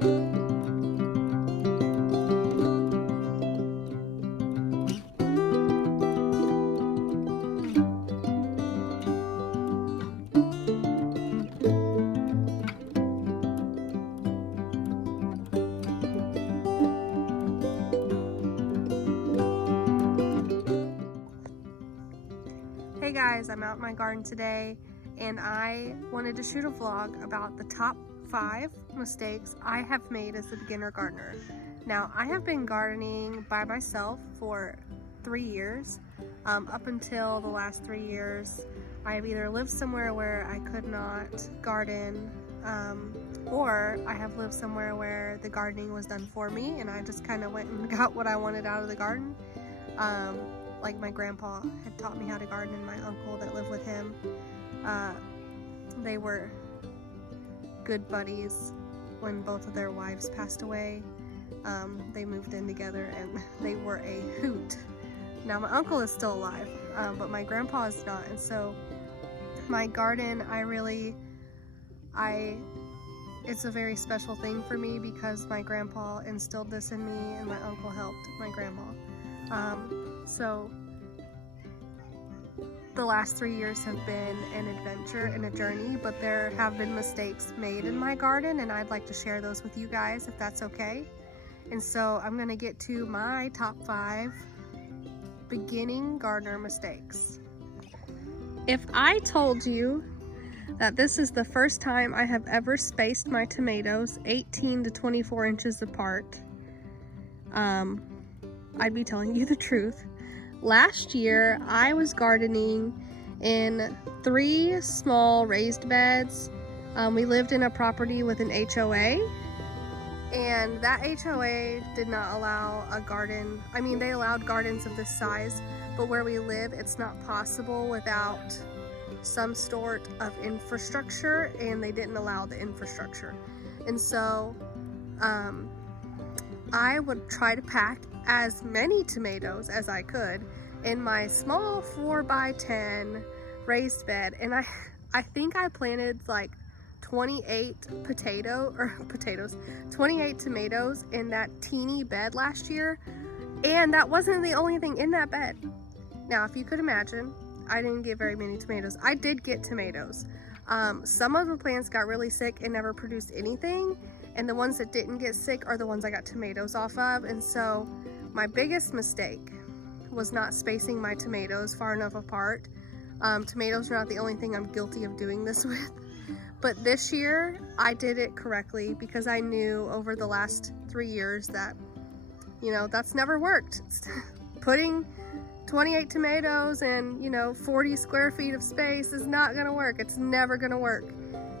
Hey guys, I'm out in my garden today and I wanted to shoot a vlog about the top 5 mistakes I have made as a beginner gardener. Now, I have been gardening by myself for 3 years. Up until the last 3 years, I have either lived somewhere where I could not garden, or I have lived somewhere where the gardening was done for me and I just kind of went and got what I wanted out of the garden. Like my grandpa had taught me how to garden and my uncle that lived with him. They were good buddies when both of their wives passed away. They moved in together and they were a hoot. Now my uncle is still alive, but my grandpa is not, and so my garden, it's a very special thing for me because my grandpa instilled this in me and my uncle helped my grandma. So the last 3 years have been an adventure and a journey, but there have been mistakes made in my garden and I'd like to share those with you guys if that's okay. And so I'm gonna get to my top 5 beginning gardener mistakes. If I told you that this is the first time I have ever spaced my tomatoes 18 to 24 inches apart, I'd be telling you the truth. Last year, I was gardening in 3 small raised beds. We lived in a property with an HOA, and that HOA did not allow a garden. I mean, they allowed gardens of this size, but where we live, it's not possible without some sort of infrastructure, and they didn't allow the infrastructure. And so, I would try to pack as many tomatoes as I could in my small 4x10 raised bed, and I think I planted like 28 28 tomatoes in that teeny bed last year, and that wasn't the only thing in that bed. Now, if you could imagine, I didn't get very many tomatoes. I did get tomatoes. Some of the plants got really sick and never produced anything, and the ones that didn't get sick are the ones I got tomatoes off of. And so my biggest mistake was not spacing my tomatoes far enough apart. Tomatoes are not the only thing I'm guilty of doing this with, but this year I did it correctly because I knew over the last 3 years that, you know, that's never worked. Putting 28 tomatoes and, 40 square feet of space is not gonna work. It's never gonna work.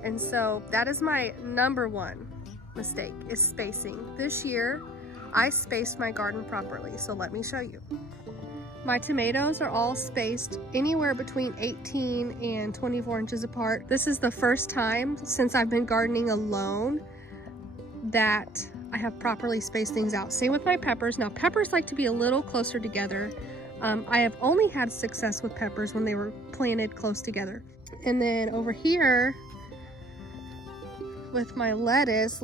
And so that is my number 1 mistake, is spacing. This year, I spaced my garden properly, so let me show you. My tomatoes are all spaced anywhere between 18 and 24 inches apart. This is the first time since I've been gardening alone that I have properly spaced things out. Same with my peppers. Now, peppers like to be a little closer together. I have only had success with peppers when they were planted close together. And then over here, with my lettuce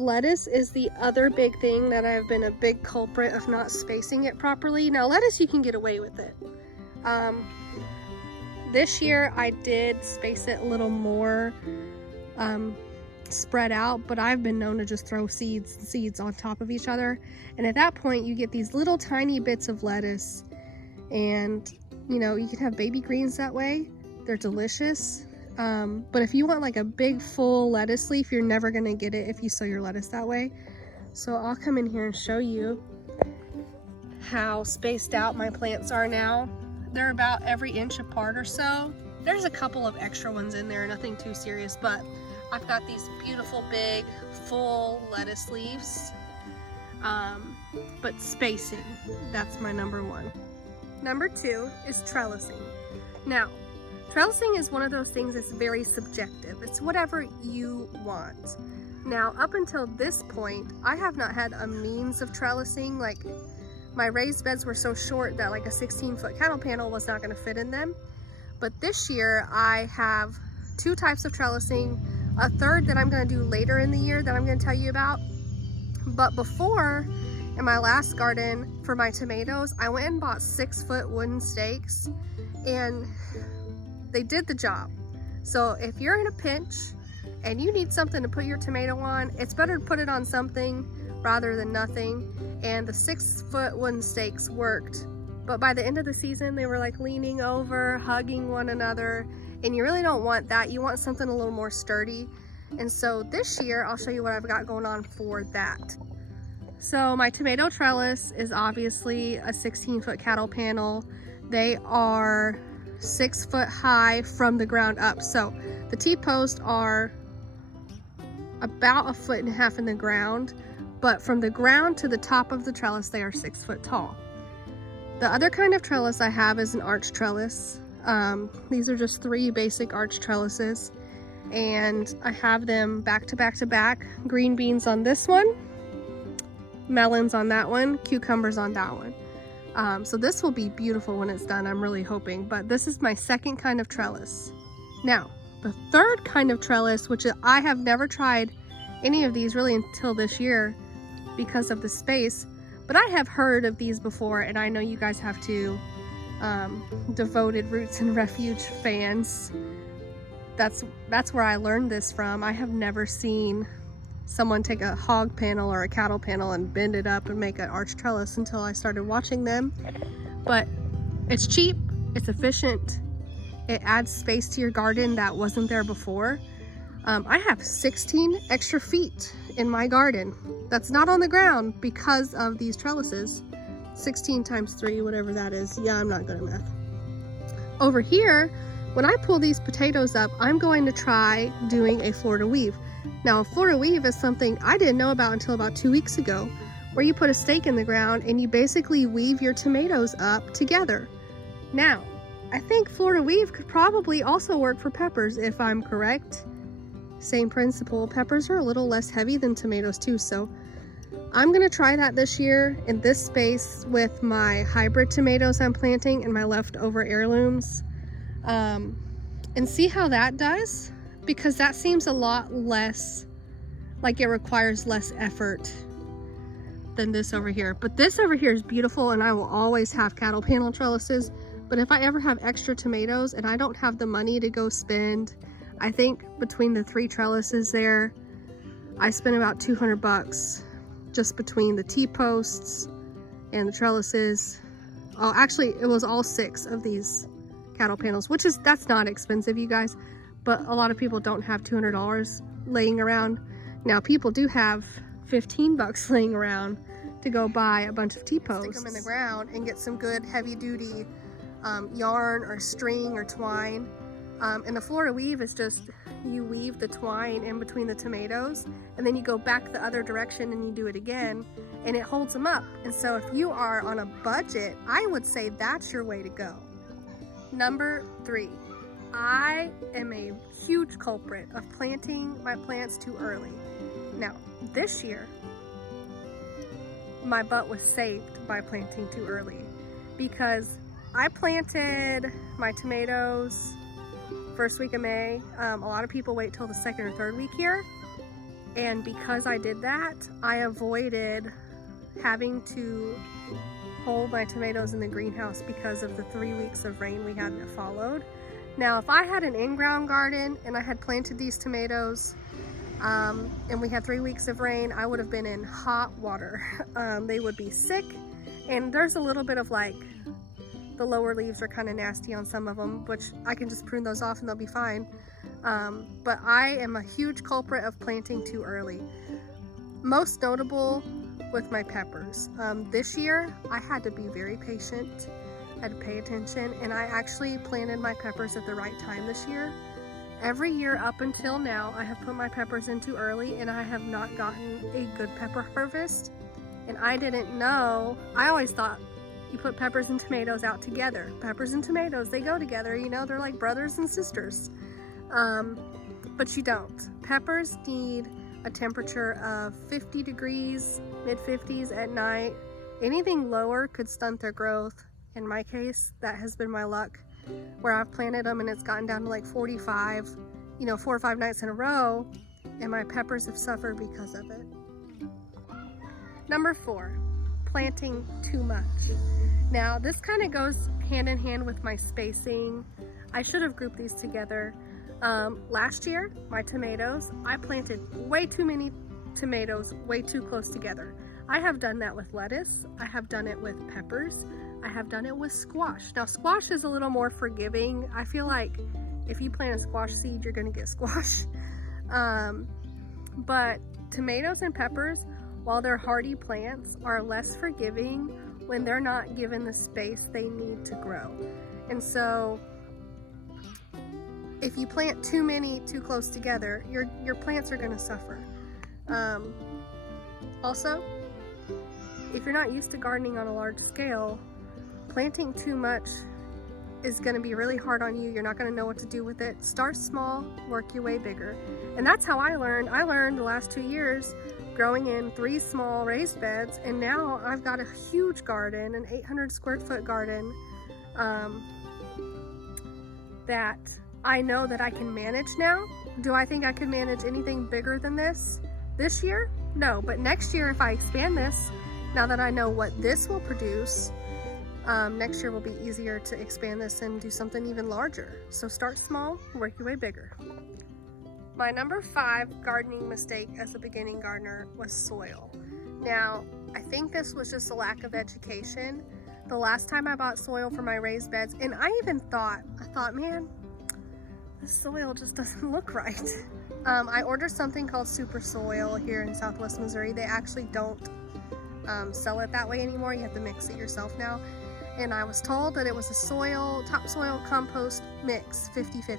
is the other big thing that I've been a big culprit of not spacing it properly. Now, lettuce, you can get away with it. This year I did space it a little more spread out, but I've been known to just throw seeds on top of each other, and at that point you get these little tiny bits of lettuce, and you can have baby greens that way. They're delicious. But if you want like a big full lettuce leaf, you're never gonna get it if you sow your lettuce that way. So I'll come in here and show you how spaced out my plants are now. They're about every inch apart or so. There's a couple of extra ones in there, nothing too serious, but I've got these beautiful big full lettuce leaves. But spacing, that's my number 1. Number 2 is trellising. Now, trellising is one of those things that's very subjective. It's whatever you want. Now, up until this point, I have not had a means of trellising. Like, my raised beds were so short that like a 16-foot cattle panel was not gonna fit in them. But this year, I have 2 types of trellising, a third that I'm gonna do later in the year that I'm gonna tell you about. But before, in my last garden for my tomatoes, I went and bought 6-foot wooden stakes, and they did the job. So if you're in a pinch and you need something to put your tomato on, it's better to put it on something rather than nothing. And the 6-foot wooden stakes worked. But by the end of the season, they were like leaning over, hugging one another, and you really don't want that. You want something a little more sturdy. And so this year, I'll show you what I've got going on for that. So my tomato trellis is obviously a 16-foot cattle panel. They are 6 foot high from the ground up. So the T-posts are about 1.5 feet in the ground, but from the ground to the top of the trellis, they are 6 foot tall. The other kind of trellis I have is an arch trellis. These are just 3 basic arch trellises, and I have them back to back to back. Green beans on this one, melons on that one, cucumbers on that one. So this will be beautiful when it's done, I'm really hoping. But this is my second kind of trellis. Now, the third kind of trellis, which I have never tried any of these really until this year because of the space, but I have heard of these before, and I know you guys have too. Devoted Roots and Refuge fans. That's where I learned this from. I have never seen someone take a hog panel or a cattle panel and bend it up and make an arch trellis until I started watching them. But it's cheap, it's efficient, it adds space to your garden that wasn't there before. I have 16 extra feet in my garden that's not on the ground because of these trellises. 16 times 3, whatever that is. Yeah, I'm not good at math. Over here, when I pull these potatoes up, I'm going to try doing a Florida weave. Now, a Florida weave is something I didn't know about until about 2 weeks ago, where you put a stake in the ground and you basically weave your tomatoes up together. Now, I think Florida weave could probably also work for peppers if I'm correct. Same principle. Peppers are a little less heavy than tomatoes too, so I'm gonna try that this year in this space with my hybrid tomatoes I'm planting and my leftover heirlooms, and see how that does, because that seems a lot less like it requires less effort than this over here. But this over here is beautiful, and I will always have cattle panel trellises. But if I ever have extra tomatoes and I don't have the money to go spend, I think between the 3 trellises there, I spent about 200 bucks just between the T-posts and the trellises. Oh, actually, it was all 6 of these cattle panels, that's not expensive, you guys, but a lot of people don't have $200 laying around. Now, people do have 15 bucks laying around to go buy a bunch of T-posts. Stick them in the ground and get some good heavy-duty yarn or string or twine. And the Florida weave is just, you weave the twine in between the tomatoes, and then you go back the other direction and you do it again, and it holds them up. And so if you are on a budget, I would say that's your way to go. Number 3, I am a huge culprit of planting my plants too early. Now, this year, my butt was saved by planting too early, because I planted my tomatoes first week of May. A lot of people wait till the 2nd or 3rd week here, and because I did that, I avoided having to hold my tomatoes in the greenhouse because of the 3 weeks of rain we had that followed. Now, if I had an in-ground garden and I had planted these tomatoes and we had 3 weeks of rain, I would have been in hot water. They would be sick, and there's a little bit of like, the lower leaves are kind of nasty on some of them, which I can just prune those off and they'll be fine. But I am a huge culprit of planting too early. Most notable with my peppers. This year, I had to be very patient. I had to pay attention, and I actually planted my peppers at the right time this year. Every year up until now, I have put my peppers in too early, and I have not gotten a good pepper harvest. And I didn't know, I always thought you put peppers and tomatoes out together. Peppers and tomatoes, they go together, you know, they're like brothers and sisters. But you don't. Peppers need a temperature of 50 degrees, mid-50s at night. Anything lower could stunt their growth. In my case, that has been my luck, where I've planted them and it's gotten down to like 45, 4 or 5 nights in a row, and my peppers have suffered because of it. Number 4, planting too much. Now this kind of goes hand in hand with my spacing. I should have grouped these together. Last year, my tomatoes, I planted way too many tomatoes way too close together. I have done that with lettuce. I have done it with peppers. I have done it with squash. Now squash is a little more forgiving. I feel like if you plant a squash seed, you're gonna get squash. But tomatoes and peppers, while they're hardy plants, are less forgiving when they're not given the space they need to grow. And so if you plant too many too close together, your plants are gonna suffer. Also, if you're not used to gardening on a large scale, planting too much is going to be really hard on you. You're not going to know what to do with it. Start small, work your way bigger. And that's how I learned. I learned the last 2 years growing in 3 small raised beds, and now I've got a huge garden, an 800 square foot garden, that I know that I can manage now. Do I think I could manage anything bigger than this year? No, but next year if I expand this, now that I know what this will produce, next year will be easier to expand this and do something even larger. So start small, work your way bigger. My number 5 gardening mistake as a beginning gardener was soil. Now, I think this was just a lack of education. The last time I bought soil for my raised beds, and I thought, man, the soil just doesn't look right. I ordered something called Super Soil here in Southwest Missouri. They actually don't sell it that way anymore. You have to mix it yourself now. And I was told that it was a topsoil compost mix, 50-50.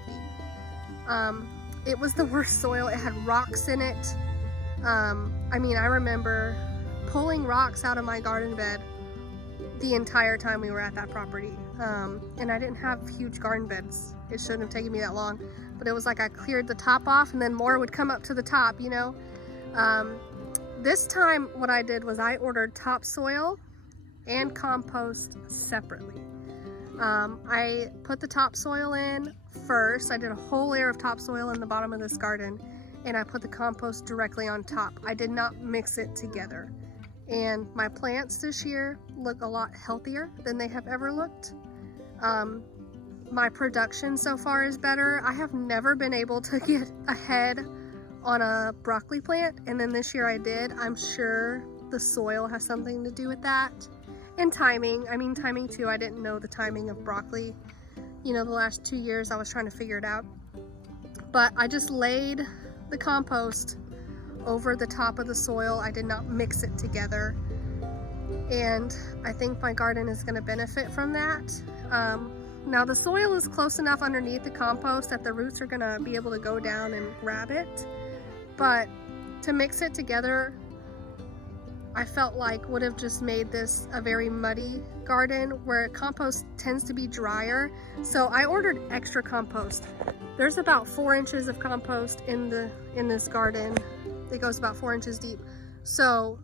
It was the worst soil. It had rocks in it. I mean, I remember pulling rocks out of my garden bed the entire time we were at that property. And I didn't have huge garden beds. It shouldn't have taken me that long, but it was like I cleared the top off and then more would come up to the top, you know? This time what I did was I ordered topsoil and compost separately. I put the topsoil in first. I did a whole layer of topsoil in the bottom of this garden, and I put the compost directly on top. I did not mix it together. And my plants this year look a lot healthier than they have ever looked. My production so far is better. I have never been able to get ahead on a broccoli plant, and then this year I did. I'm sure the soil has something to do with that. And timing. I mean, timing too. I didn't know the timing of broccoli. You know, the last 2 years I was trying to figure it out. But I just laid the compost over the top of the soil. I did not mix it together. And I think my garden is going to benefit from that. Now the soil is close enough underneath the compost that the roots are going to be able to go down and grab it. But to mix it together, I felt like would have just made this a very muddy garden where compost tends to be drier. So I ordered extra compost. There's about 4 inches of compost in this garden. It goes about 4 inches deep. So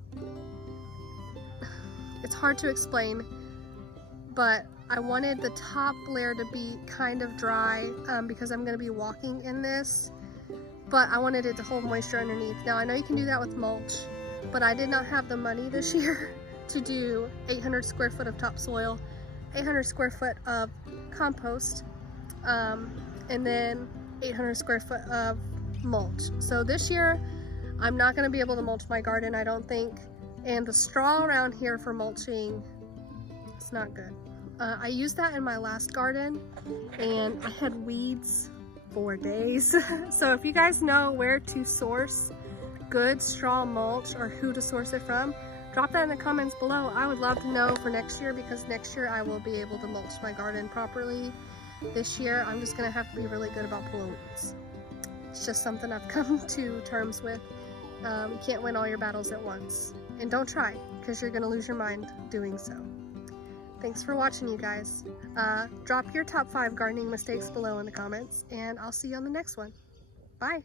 it's hard to explain, but I wanted the top layer to be kind of dry because I'm going to be walking in this, but I wanted it to hold moisture underneath. Now I know you can do that with mulch, but I did not have the money this year to do 800 square foot of topsoil, 800 square foot of compost, and then 800 square foot of mulch. So this year, I'm not going to be able to mulch my garden, I don't think. And the straw around here for mulching, it's not good. I used that in my last garden, and I had weeds for days. So if you guys know where to source good straw mulch or who to source it from, drop that in the comments below. I would love to know for next year, because next year I will be able to mulch my garden properly. This year I'm just gonna have to be really good about pulling weeds. It's just something I've come to terms with. You can't win all your battles at once, and don't try, because you're gonna lose your mind doing so. Thanks for watching, you guys. Drop your top 5 gardening mistakes below in the comments, and I'll see you on the next one. Bye.